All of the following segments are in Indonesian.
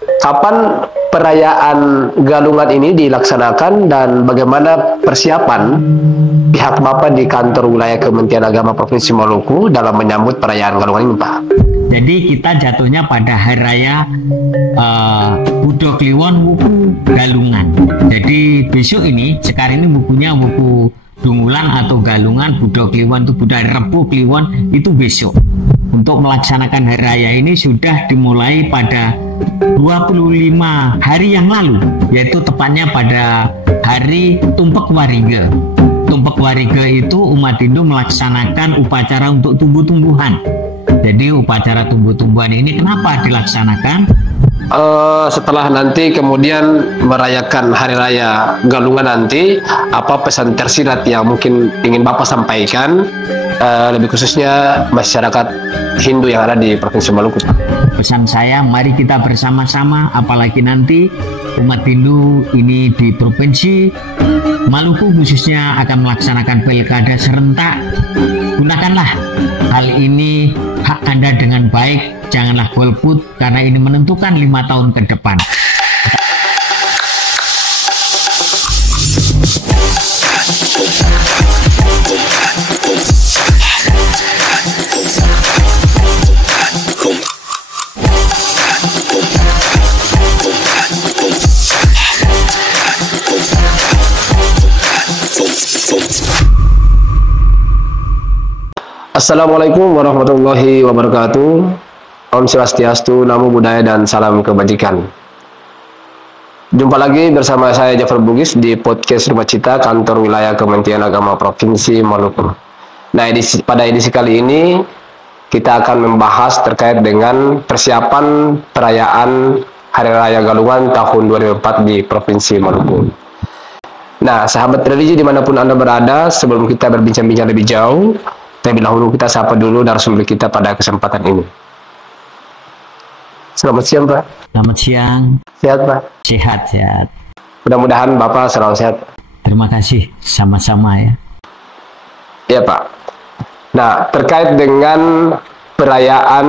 Kapan perayaan Galungan ini dilaksanakan dan bagaimana persiapan pihak Bapak di kantor wilayah Kementerian Agama Provinsi Maluku dalam menyambut perayaan Galungan ini, Pak? Jadi kita jatuhnya pada hari raya Budo Kliwon Wuku Galungan. Jadi besok ini, sekarang ini wukunya wuku Dungulan atau Galungan, Budo Kliwon itu Budo Rebu Kliwon itu besok. Untuk melaksanakan hari raya ini sudah dimulai pada 25 hari yang lalu, yaitu tepatnya pada hari Tumpek Warige. Tumpek Warige itu umat Hindu melaksanakan upacara untuk tumbuh-tumbuhan. Jadi upacara tumbuh-tumbuhan ini kenapa dilaksanakan? Setelah nanti kemudian merayakan hari raya Galungan nanti, apa pesan tersirat yang mungkin ingin Bapak sampaikan, lebih khususnya masyarakat Hindu yang ada di Provinsi Maluku? Pesan saya, mari kita bersama-sama, apalagi nanti umat Hindu ini di Provinsi Maluku khususnya akan melaksanakan pilkada serentak. Gunakanlah hal ini, hak Anda dengan baik. Janganlah golput karena ini menentukan 5 tahun ke depan. Assalamualaikum warahmatullahi wabarakatuh. Om Swastiastu, Namo Buddhaya, dan salam kebajikan. Jumpa lagi bersama saya Jafar Bugis di podcast Rumah Cita, kantor wilayah Kementerian Agama Provinsi Maluku. Nah, pada edisi kali ini kita akan membahas terkait dengan persiapan perayaan Hari Raya Galungan tahun 2004 di Provinsi Maluku. Nah, sahabat religi dimanapun Anda berada, sebelum kita berbincang-bincang lebih jauh, terlebih dahulu kita sapa dulu narasumber kita pada kesempatan ini. Selamat siang, Pak. Selamat siang. Sehat, Pak? Sehat, sehat. Mudah-mudahan Bapak selalu sehat. Terima kasih, sama-sama ya. Iya, Pak. Nah, terkait dengan perayaan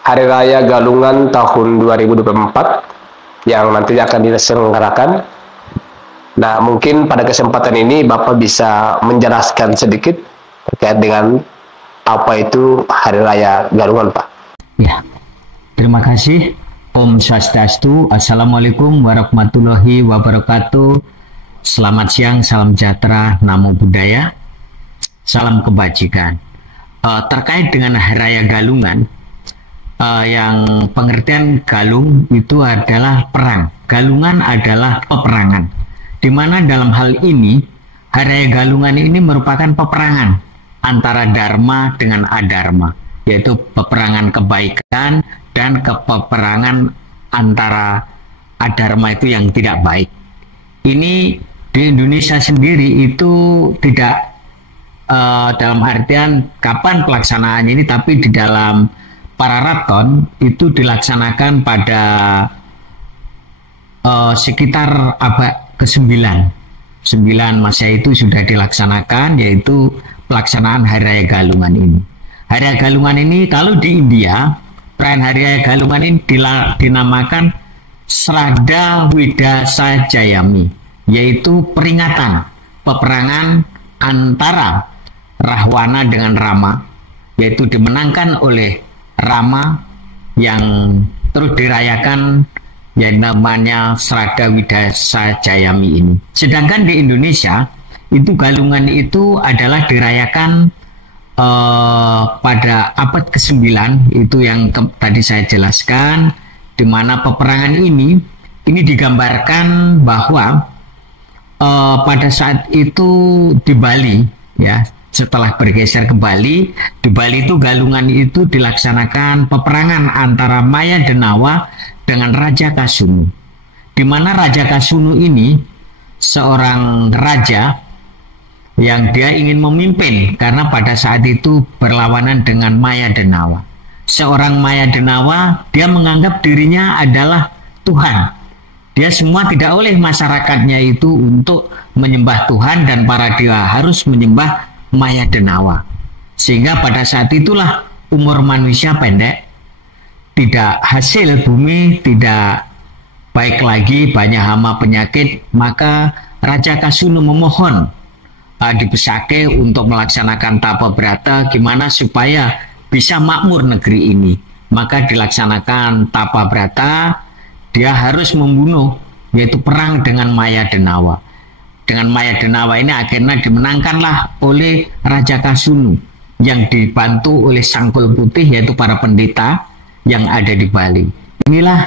Hari Raya Galungan tahun 2024 yang nantinya akan diselenggarakan. Nah, mungkin pada kesempatan ini Bapak bisa menjelaskan sedikit terkait dengan apa itu Hari Raya Galungan, Pak. Ya. Terima kasih. Om Swastiastu. Assalamualaikum warahmatullahi wabarakatuh. Selamat siang, salam sejahtera, Namo Buddhaya, salam kebajikan. Terkait dengan Hari Raya Galungan, yang pengertian galung itu adalah perang. Galungan adalah peperangan. Di mana dalam hal ini, Hari Raya Galungan ini merupakan peperangan antara Dharma dengan Adharma, yaitu peperangan kebaikan dan peperangan antara adharma itu yang tidak baik. Ini di Indonesia sendiri itu tidak dalam artian kapan pelaksanaannya ini, tapi di dalam Pararaton itu dilaksanakan pada sekitar abad ke-9. 9 Masehi itu sudah dilaksanakan, yaitu pelaksanaan Hari Raya Galungan ini. Hari Raya Galungan ini kalau di India, perayaan Hari Raya Galungan ini dinamakan Sraddha Widasa Jayami, yaitu peringatan peperangan antara Rahwana dengan Rama, yaitu dimenangkan oleh Rama, yang terus dirayakan yang namanya Sraddha Widasa Jayami ini. Sedangkan di Indonesia itu Galungan itu adalah dirayakan pada abad ke-9, itu yang tadi saya jelaskan, di mana peperangan ini digambarkan bahwa pada saat itu di Bali, ya, setelah bergeser ke Bali, di Bali itu Galungan itu dilaksanakan peperangan antara Maya Denawa dengan Raja Kasunu, di mana Raja Kasunu ini seorang raja yang dia ingin memimpin, karena pada saat itu berlawanan dengan Maya Denawa. Seorang Maya Denawa, dia menganggap dirinya adalah Tuhan. Dia semua tidak oleh masyarakatnya itu untuk menyembah Tuhan, dan para dewa harus menyembah Maya Denawa. Sehingga pada saat itulah umur manusia pendek, tidak hasil bumi tidak baik lagi, banyak hama penyakit, maka Raja Kasunu memohon dibesake untuk melaksanakan tapa brata gimana supaya bisa makmur negeri ini. Maka dilaksanakan tapa brata, dia harus membunuh, yaitu perang dengan Maya Denawa. Dengan Maya Denawa ini akhirnya dimenangkanlah oleh Raja Kasunu yang dibantu oleh Sangkul Putih, yaitu para pendeta yang ada di Bali. Inilah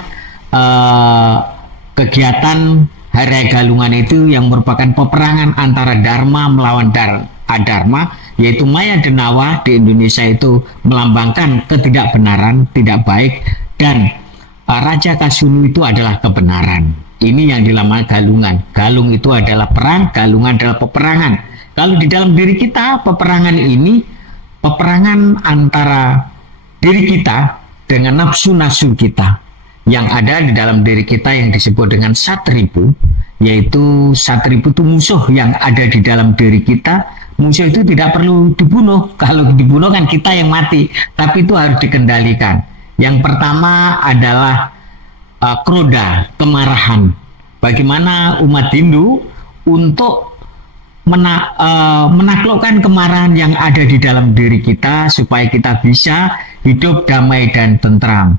kegiatan Hari Raya Galungan itu yang merupakan peperangan antara Dharma melawan Adharma, yaitu Maya Denawa di Indonesia itu melambangkan ketidakbenaran, tidak baik, dan Raja Kasunu itu adalah kebenaran. Ini yang dinamakan galungan. Galung itu adalah perang, galungan adalah peperangan. Kalau di dalam diri kita, peperangan ini peperangan antara diri kita dengan nafsu-nafsu kita yang ada di dalam diri kita yang disebut dengan satripu, yaitu satripu itu musuh yang ada di dalam diri kita. Musuh itu tidak perlu dibunuh, kalau dibunuh kan kita yang mati, tapi itu harus dikendalikan. Yang pertama adalah kroda, kemarahan. Bagaimana umat Hindu untuk menaklukkan kemarahan yang ada di dalam diri kita supaya kita bisa hidup damai dan tentram.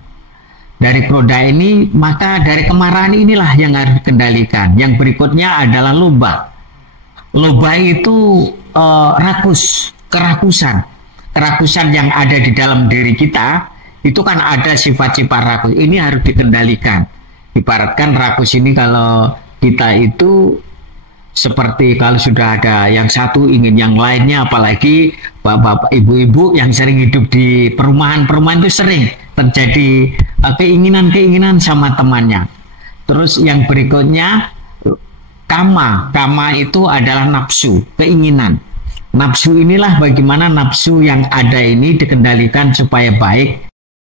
Dari kroda ini, maka dari kemarahan inilah yang harus dikendalikan. Yang berikutnya adalah loba. Loba itu rakus, kerakusan. Kerakusan yang ada di dalam diri kita, itu kan ada sifat-sifat rakus. Ini harus dikendalikan. Ibaratkan rakus ini kalau kita itu seperti kalau sudah ada yang satu ingin yang lainnya, apalagi bapak-bapak, ibu-ibu yang sering hidup di perumahan-perumahan itu sering terjadi keinginan-keinginan sama temannya. Terus yang berikutnya kama. Kama itu adalah nafsu, keinginan. Nafsu inilah bagaimana nafsu yang ada ini dikendalikan supaya baik,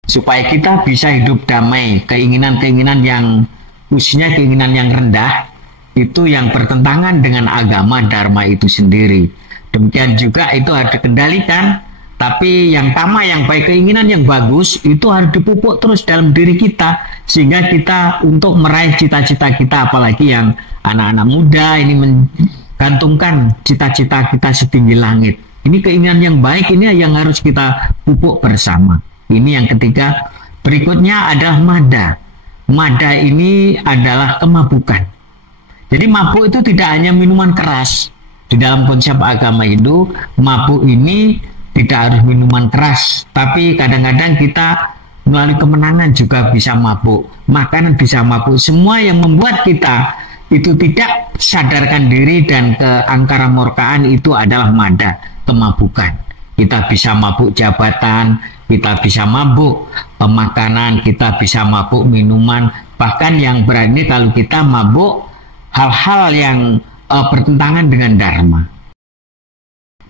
supaya kita bisa hidup damai. Keinginan-keinginan yang khususnya keinginan yang rendah itu yang bertentangan dengan agama dharma itu sendiri. Demikian juga itu harus dikendalikan. Tapi yang kama, yang baik, keinginan yang bagus itu harus dipupuk terus dalam diri kita sehingga kita untuk meraih cita-cita kita, apalagi yang anak-anak muda ini menggantungkan cita-cita kita setinggi langit. Ini keinginan yang baik, ini yang harus kita pupuk bersama. Ini yang ketiga. Berikutnya adalah mada. Mada ini adalah kemabukan. Jadi mabuk itu tidak hanya minuman keras. Di dalam konsep agama Hindu, mabuk ini tidak harus minuman keras, tapi kadang-kadang kita melalui kemenangan juga bisa mabuk. Makanan bisa mabuk. Semua yang membuat kita itu tidak sadarkan diri dan keangkara murkaan itu adalah mada, kemabukan. Kita bisa mabuk jabatan, kita bisa mabuk pemakanan, kita bisa mabuk minuman. Bahkan yang berani kalau kita mabuk hal-hal yang bertentangan dengan dharma.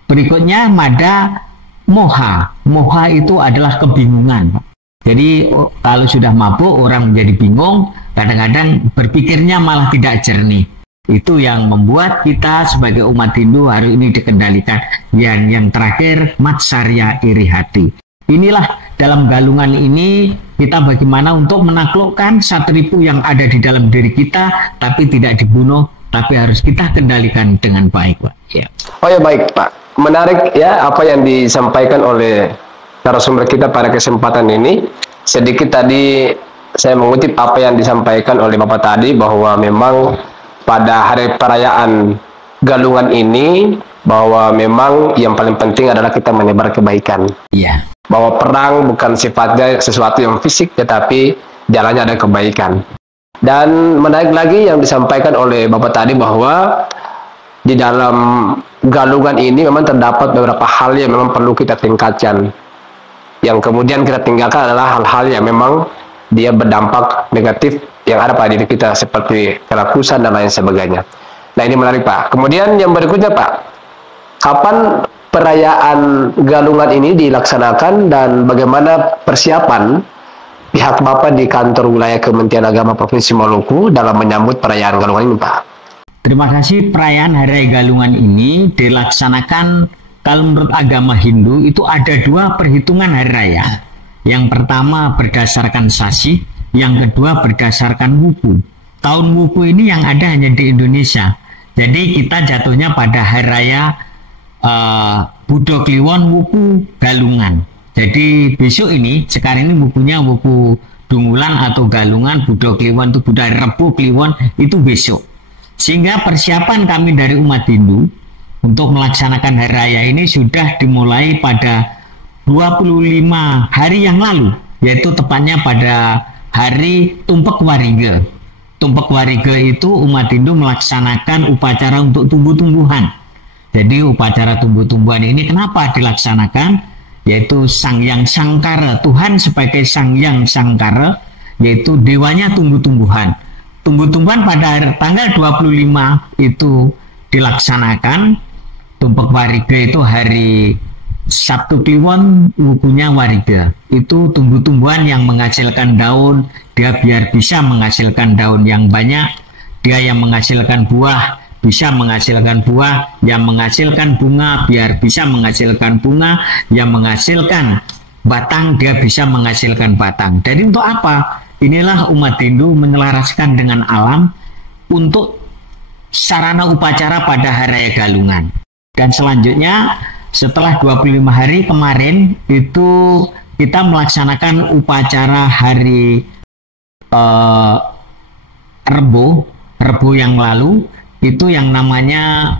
Berikutnya mada moha. Moha itu adalah kebingungan. Jadi kalau sudah mabuk orang menjadi bingung, kadang-kadang berpikirnya malah tidak jernih. Itu yang membuat kita sebagai umat Hindu hari ini dikendalikan. Yang terakhir matsarya, iri hati. Inilah dalam galungan ini kita bagaimana untuk menaklukkan satripu yang ada di dalam diri kita, tapi tidak dibunuh, tapi harus kita kendalikan dengan baik, Pak. Ya. Oh ya, baik, Pak. Menarik ya apa yang disampaikan oleh narasumber kita pada kesempatan ini. Sedikit tadi saya mengutip apa yang disampaikan oleh Bapak tadi, bahwa memang pada hari perayaan galungan ini, bahwa memang yang paling penting adalah kita menebar kebaikan. Iya. Bahwa perang bukan sifatnya sesuatu yang fisik, tetapi jalannya ada kebaikan. Dan menarik lagi yang disampaikan oleh Bapak tadi, bahwa di dalam galungan ini memang terdapat beberapa hal yang memang perlu kita tingkatkan. Yang kemudian kita tinggalkan adalah hal-hal yang memang dia berdampak negatif yang ada pada diri kita, seperti kerakusan dan lain sebagainya. Nah, ini menarik, Pak. Kemudian yang berikutnya, Pak, kapan perayaan galungan ini dilaksanakan dan bagaimana persiapan pihak Bapak di kantor wilayah Kementerian Agama Provinsi Maluku dalam menyambut perayaan galungan ini, Pak? Terima kasih. Perayaan Hari Raya Galungan ini dilaksanakan, kalau menurut agama Hindu itu ada dua perhitungan hari raya. Yang pertama berdasarkan Sasi, yang kedua berdasarkan Wuku. Tahun Wuku ini yang ada hanya di Indonesia. Jadi kita jatuhnya pada hari raya Budo Kliwon Wuku Galungan. Jadi besok ini, sekarang ini wukunya Wuku Dungulan atau Galungan, Budo Kliwon itu Buddha Rebo Kliwon itu besok. Sehingga persiapan kami dari umat Hindu untuk melaksanakan hari raya ini sudah dimulai pada 25 hari yang lalu, yaitu tepatnya pada hari Tumpek Warige. Tumpek Warige itu umat Hindu melaksanakan upacara untuk tumbuh-tumbuhan. Jadi upacara tumbuh-tumbuhan ini kenapa dilaksanakan? Yaitu Sang Hyang Sangkara, Tuhan sebagai Sang Hyang Sangkara, yaitu dewanya tumbuh-tumbuhan. Tumbuh-tumbuhan pada tanggal 25 itu dilaksanakan. Tumpek Warige itu hari Sabtu Kliwon, wukunya Warige. Itu tumbuh-tumbuhan yang menghasilkan daun, dia biar bisa menghasilkan daun yang banyak. Dia yang menghasilkan buah, bisa menghasilkan buah, yang menghasilkan bunga biar bisa menghasilkan bunga, yang menghasilkan batang dia bisa menghasilkan batang. Jadi untuk apa? Inilah umat Hindu menyelaraskan dengan alam untuk sarana upacara pada hari raya Galungan. Dan selanjutnya setelah 25 hari kemarin itu kita melaksanakan upacara hari Rebo yang lalu, itu yang namanya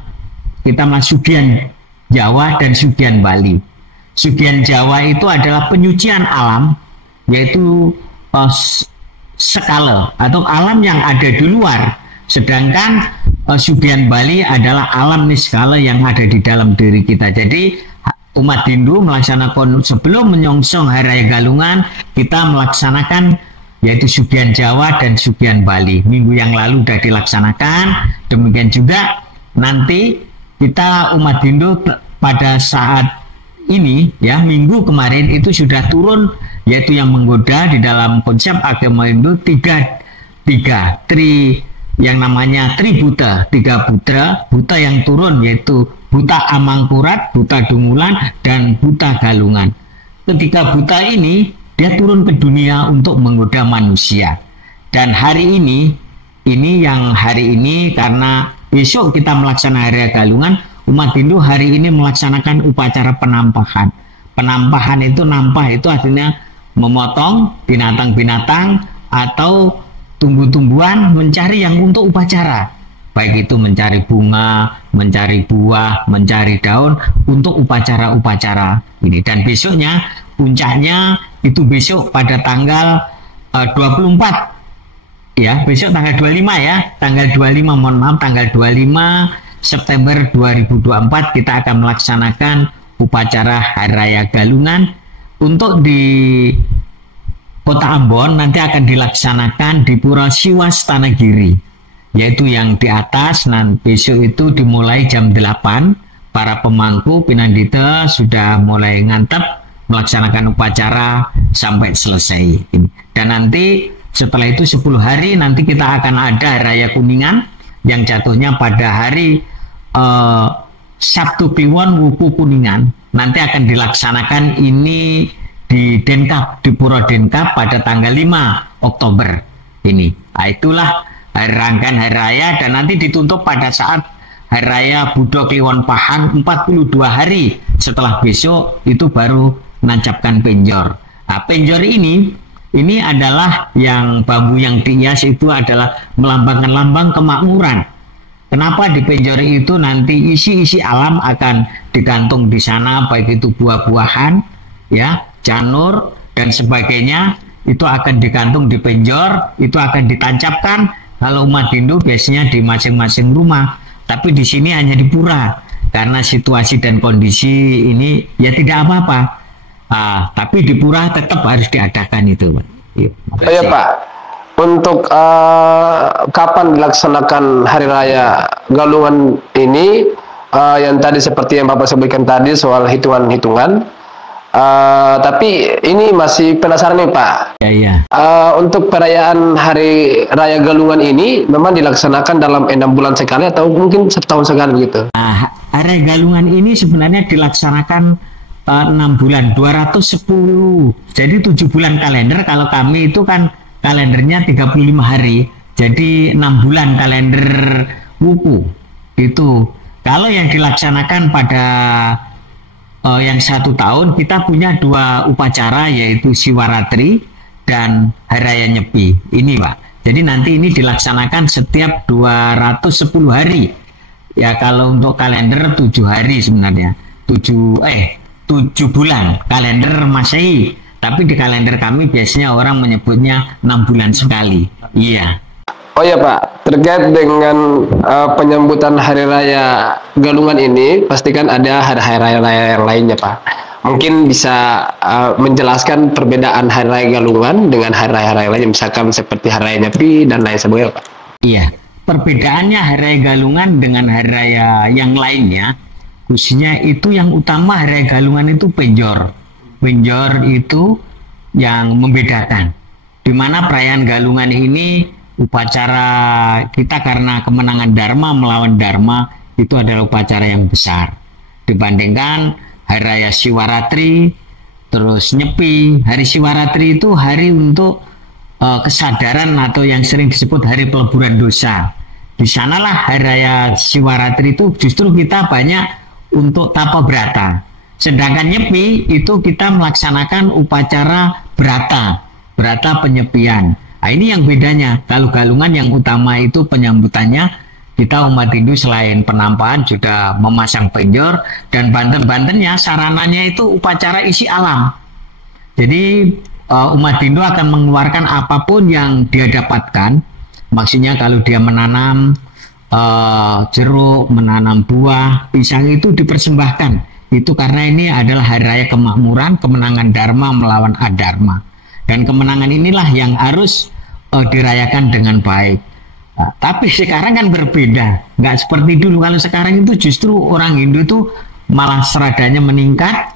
kita Sugian Jawa dan Sugian Bali. Sugian Jawa itu adalah penyucian alam, yaitu skala atau alam yang ada di luar. Sedangkan Sugian Bali adalah alam niskala yang ada di dalam diri kita. Jadi umat Hindu melaksanakan sebelum menyongsong hari raya Galungan, kita melaksanakan yaitu Sugian Jawa dan Sugian Bali. Minggu yang lalu sudah dilaksanakan. Demikian juga nanti kita umat Hindu pada saat ini ya, minggu kemarin itu sudah turun, yaitu yang menggoda di dalam konsep agama Hindu tiga yang namanya Tributa, 3 buta yang turun, yaitu buta Amangkurat, buta Dungulan, dan buta Galungan. Ketiga buta ini dia turun ke dunia untuk menggoda manusia. Dan hari ini karena besok kita melaksanakan hari raya Galungan, umat Hindu hari ini melaksanakan upacara penampahan. Penampahan itu, nampah itu artinya memotong binatang-binatang atau tumbuh-tumbuhan, mencari yang untuk upacara. Baik itu mencari bunga, mencari buah, mencari daun untuk upacara-upacara ini. Dan besoknya, puncaknya itu besok pada tanggal 24. Ya, besok tanggal 25 ya. Tanggal 25, mohon maaf, tanggal 25 September 2024 kita akan melaksanakan upacara Hari Raya Galungan. Untuk di Kota Ambon nanti akan dilaksanakan di Pura Siwastanagiri, yaitu yang di atas. Besok itu dimulai jam 8, para pemangku Pinandita sudah mulai ngantep melaksanakan upacara sampai selesai. Dan nanti setelah itu 10 hari nanti kita akan ada Raya Kuningan yang jatuhnya pada hari Sabtu Kliwon Wuku Kuningan. Nanti akan dilaksanakan ini di Denkap, di Pura Denkap pada tanggal 5 Oktober ini. Nah, itulah rangkaian hari raya, dan nanti ditutup pada saat hari raya Budo Kliwon Pahang 42 hari setelah besok itu baru menancapkan penjor. Nah, penjor ini adalah yang bambu yang dihias itu adalah melambangkan lambang kemakmuran. Kenapa di penjor itu nanti isi-isi alam akan digantung di sana, baik itu buah-buahan, ya, janur dan sebagainya, itu akan digantung di penjor, itu akan ditancapkan. Kalau umat Hindu biasanya di masing-masing rumah, tapi di sini hanya di pura karena situasi dan kondisi ini ya tidak apa-apa. Tapi di pura tetap harus diadakan itu, Pak. Iya, Pak. Untuk kapan dilaksanakan hari raya Galungan ini, yang tadi seperti yang Bapak sebutkan tadi soal hitungan-hitungan, tapi ini masih penasaran nih, Pak. Iya. Untuk perayaan hari raya Galungan ini memang dilaksanakan dalam 6 bulan sekali atau mungkin setahun sekali begitu? Hari Galungan ini sebenarnya dilaksanakan 6 bulan 210. Jadi 7 bulan kalender. Kalau kami itu kan kalendernya 35 hari. Jadi 6 bulan kalender wuku. Itu kalau yang dilaksanakan pada yang 1 tahun, kita punya 2 upacara, yaitu Siwaratri dan Hari Raya Nyepi. Ini Pak. Jadi nanti ini dilaksanakan setiap 210 hari. Ya kalau untuk kalender 7 hari sebenarnya. 7 bulan kalender Masehi. Tapi di kalender kami biasanya orang menyebutnya 6 bulan sekali. Iya. Oh ya Pak, terkait dengan penyambutan Hari Raya Galungan ini, pastikan ada hari raya yang lainnya Pak. Mungkin bisa menjelaskan perbedaan Hari Raya Galungan dengan hari raya lainnya, misalkan seperti Hari Raya Nyepi dan lain sebagainya Pak. Iya, perbedaannya Hari Raya Galungan dengan hari raya yang lainnya, khususnya itu yang utama Hari Raya Galungan itu penjor. Penjor itu yang membedakan. Di mana perayaan Galungan ini upacara kita karena kemenangan Dharma melawan Dharma itu adalah upacara yang besar dibandingkan Hari Raya Siwaratri, terus Nyepi. Hari Siwaratri itu hari untuk kesadaran atau yang sering disebut hari peleburan dosa. Di sanalah Hari Raya Siwaratri itu justru kita banyak untuk tapa brata. Sedangkan Nyepi itu kita melaksanakan upacara brata penyepian. Nah, ini yang bedanya. Kalau Galungan yang utama itu penyambutannya, kita umat Hindu selain penampakan juga memasang penjor, dan banten-bantennya sarananya itu upacara isi alam. Jadi umat Hindu akan mengeluarkan apapun yang dia dapatkan. Maksudnya kalau dia menanam jeruk, menanam buah, pisang itu dipersembahkan. Itu karena ini adalah hari raya kemakmuran, kemenangan Dharma melawan Adharma. Dan kemenangan inilah yang harus dirayakan dengan baik. Nah, tapi sekarang kan berbeda, nggak seperti dulu. Kalau sekarang itu justru orang Hindu itu malah seradanya meningkat,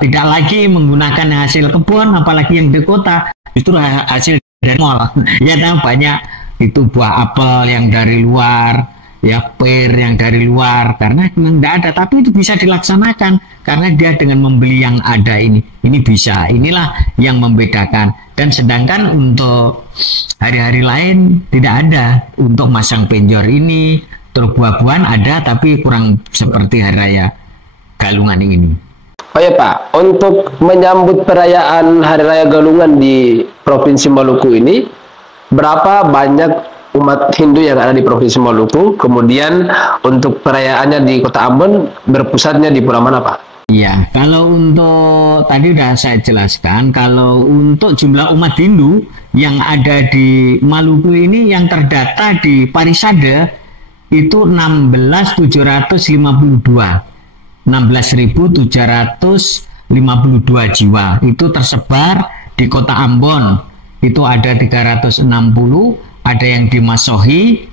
tidak lagi menggunakan hasil kebun, apalagi yang di kota, justru hasil dari mall. Ya, banyak itu buah apel yang dari luar, ya pir yang dari luar, karena memang tidak ada, tapi itu bisa dilaksanakan karena dia dengan membeli yang ada ini bisa. Inilah yang membedakan. Dan sedangkan untuk hari-hari lain tidak ada untuk masang penjor ini, terus buah-buahan ada tapi kurang seperti Hari Raya Galungan ini. Oh ya Pak, untuk menyambut perayaan Hari Raya Galungan di Provinsi Maluku ini, berapa banyak umat Hindu yang ada di Provinsi Maluku? Kemudian untuk perayaannya di Kota Ambon berpusatnya di pura mana Pak? Iya, kalau untuk tadi sudah saya jelaskan, kalau untuk jumlah umat Hindu yang ada di Maluku ini yang terdata di Parisade itu 16.752 jiwa. Itu tersebar di Kota Ambon, itu ada 360, ada yang di Masohi,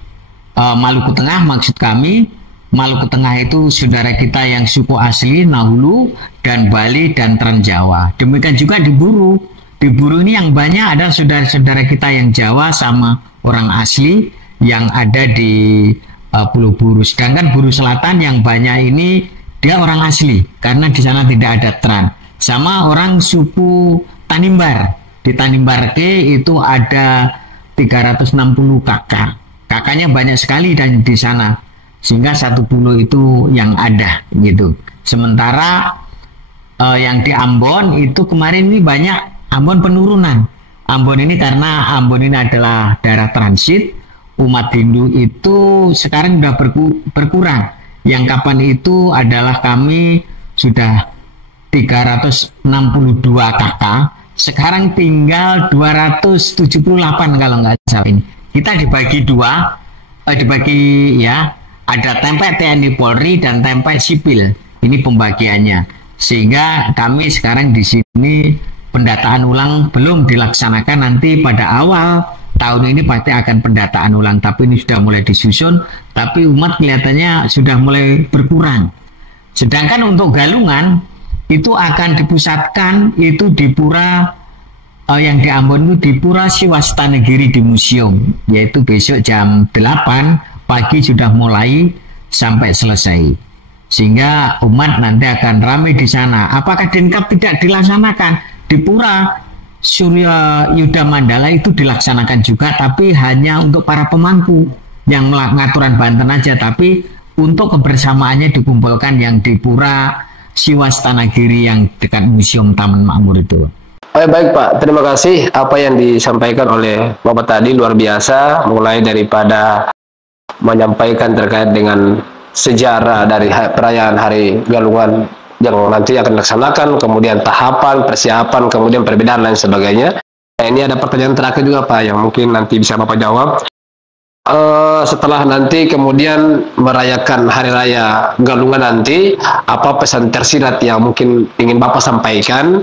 Maluku Tengah maksud kami. Maluku Tengah itu saudara kita yang suku asli Nahulu dan Bali dan Transjawa. Demikian juga di Buru. Di Buru ini yang banyak ada saudara-saudara kita yang Jawa sama orang asli yang ada di Pulau Buru. Sedangkan Buru Selatan yang banyak ini dia orang asli karena di sana tidak ada Tran. Sama orang suku Tanimbar. Di Tanimbar Ke itu ada 360 kakak. Kakaknya banyak sekali dan di sana. Sehingga satu pulau itu yang ada gitu. Sementara yang di Ambon itu kemarin ini banyak Ambon penurunan. Ambon ini karena Ambon ini adalah daerah transit, umat Hindu itu sekarang sudah berkurang. Yang kapan itu adalah kami sudah 362 kakak, sekarang tinggal 278 kalau nggak salah ini. Kita dibagi dua, dibagi ya. Ada tempe TNI Polri dan tempe sipil. Ini pembagiannya. Sehingga kami sekarang di sini pendataan ulang belum dilaksanakan. Nanti pada awal tahun ini pasti akan pendataan ulang. Tapi ini sudah mulai disusun. Tapi umat kelihatannya sudah mulai berkurang. Sedangkan untuk Galungan itu akan dipusatkan itu di pura yang di Ambon itu di Pura Siwastanegiri di museum. Yaitu besok jam 8 pagi sudah mulai sampai selesai. sehingga umat nanti akan ramai di sana. Apakah Denkap tidak dilaksanakan? Di Pura Surya Yuda Mandala itu dilaksanakan juga, tapi hanya untuk para pemangku yang mengaturan Banten aja, tapi untuk kebersamaannya dikumpulkan yang di Pura Siwastanagiri yang dekat Museum Taman Makmur itu. Baik Pak, terima kasih. Apa yang disampaikan oleh Bapak tadi luar biasa, mulai daripada menyampaikan terkait dengan sejarah dari perayaan Hari Galungan yang nanti akan dilaksanakan, kemudian tahapan, persiapan, kemudian perbedaan lain sebagainya. Nah, ini ada pertanyaan terakhir juga Pak, yang mungkin nanti bisa Bapak jawab. Setelah nanti kemudian merayakan Hari Raya Galungan nanti, apa pesan tersirat yang mungkin ingin Bapak sampaikan,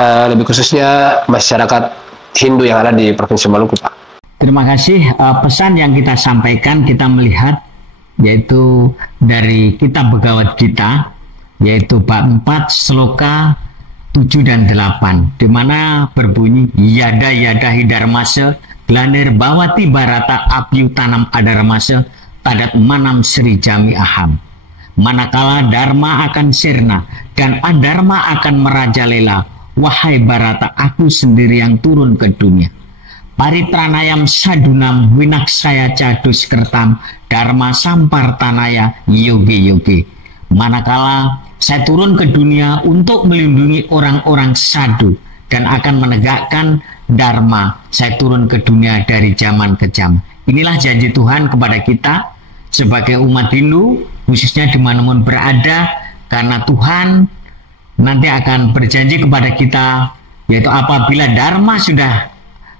lebih khususnya masyarakat Hindu yang ada di Provinsi Maluku, Pak? Terima kasih. Pesan yang kita sampaikan, kita melihat yaitu dari kitab Bhagavad Gita, yaitu bab 4 sloka 7 dan 8, di mana berbunyi yada yada hidarmasa glanir bawati barata apyutanam adarmasa tadat manam sri jami aham. Manakala dharma akan sirna dan adharma akan merajalela, wahai barata, aku sendiri yang turun ke dunia. Paritranayam sadunam winaksaya cadus kertam dharma sampartanaya yogi yogi. Manakala saya turun ke dunia untuk melindungi orang-orang sadu dan akan menegakkan dharma, saya turun ke dunia dari zaman ke zaman. Inilah janji Tuhan kepada kita sebagai umat Hindu, khususnya dimanapun berada, karena Tuhan nanti akan berjanji kepada kita, yaitu apabila dharma sudah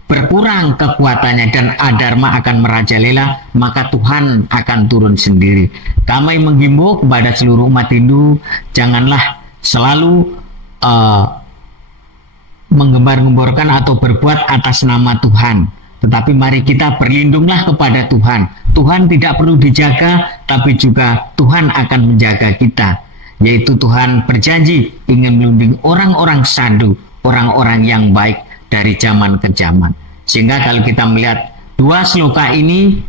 berkurang kekuatannya dan adharma akan merajalela, maka Tuhan akan turun sendiri. Kami menghimbau kepada seluruh umat Hindu, janganlah selalu menggembar-gemborkan atau berbuat atas nama Tuhan, tetapi mari kita berlindunglah kepada Tuhan. Tuhan tidak perlu dijaga, tapi juga Tuhan akan menjaga kita, yaitu Tuhan berjanji ingin melindungi orang-orang sadu, orang-orang yang baik dari zaman ke zaman. Sehingga kalau kita melihat dua sloka ini,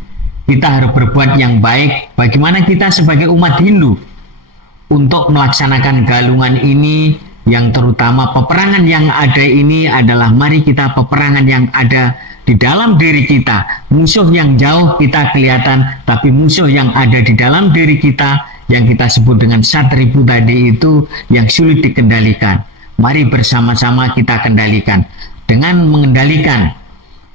kita harus berbuat yang baik. Bagaimana kita sebagai umat Hindu untuk melaksanakan galungan ini, yang terutama peperangan yang ada ini adalah mari kita peperangan yang ada di dalam diri kita. Musuh yang jauh kita kelihatan, tapi musuh yang ada di dalam diri kita, yang kita sebut dengan satripu tadi itu, yang sulit dikendalikan. Mari bersama-sama kita kendalikan. Dengan mengendalikan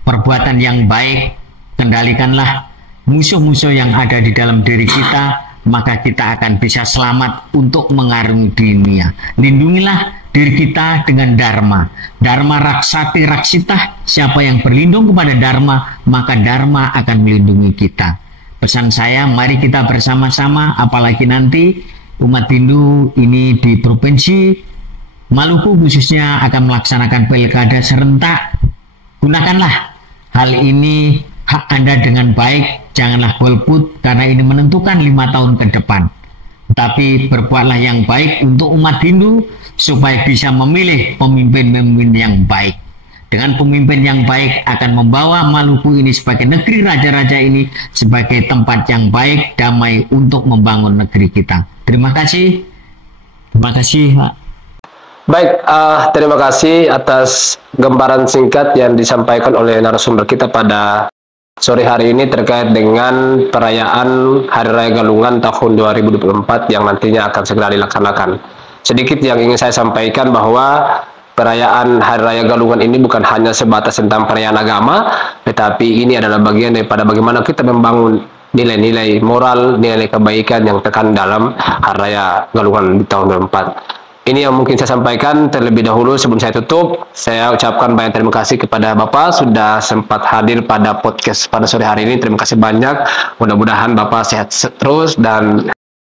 perbuatan yang baik, kendalikanlah musuh-musuh yang ada di dalam diri kita, maka kita akan bisa selamat untuk mengarungi dunia. Lindungilah diri kita dengan dharma. Dharma raksati raksitah, siapa yang berlindung kepada dharma, maka dharma akan melindungi kita. Pesan saya, mari kita bersama-sama, apalagi nanti umat Hindu ini di Provinsi Maluku khususnya akan melaksanakan pilkada serentak. Gunakanlah hal ini, hak Anda dengan baik, janganlah golput karena ini menentukan 5 tahun ke depan. Tapi berbuatlah yang baik untuk umat Hindu supaya bisa memilih pemimpin-pemimpin yang baik. Dengan pemimpin yang baik akan membawa Maluku ini sebagai negeri raja-raja ini sebagai tempat yang baik, damai untuk membangun negeri kita. Terima kasih. Terima kasih, Pak. Baik, terima kasih atas gambaran singkat yang disampaikan oleh narasumber kita pada sore hari ini terkait dengan perayaan Hari Raya Galungan tahun 2024 yang nantinya akan segera dilaksanakan. Sedikit yang ingin saya sampaikan bahwa perayaan Hari Raya Galungan ini bukan hanya sebatas tentang perayaan agama, tetapi ini adalah bagian daripada bagaimana kita membangun nilai-nilai moral, nilai kebaikan yang terkandung dalam Hari Raya Galungan di tahun 2024. Ini yang mungkin saya sampaikan terlebih dahulu. Sebelum saya tutup, saya ucapkan banyak terima kasih kepada Bapak sudah sempat hadir pada podcast pada sore hari ini. Terima kasih banyak. Mudah-mudahan Bapak sehat terus, dan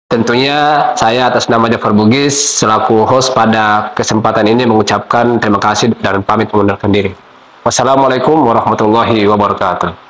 tentunya saya atas nama Jafar Bugis selaku host pada kesempatan ini mengucapkan terima kasih dan pamit mengundurkan diri. Wassalamualaikum warahmatullahi wabarakatuh.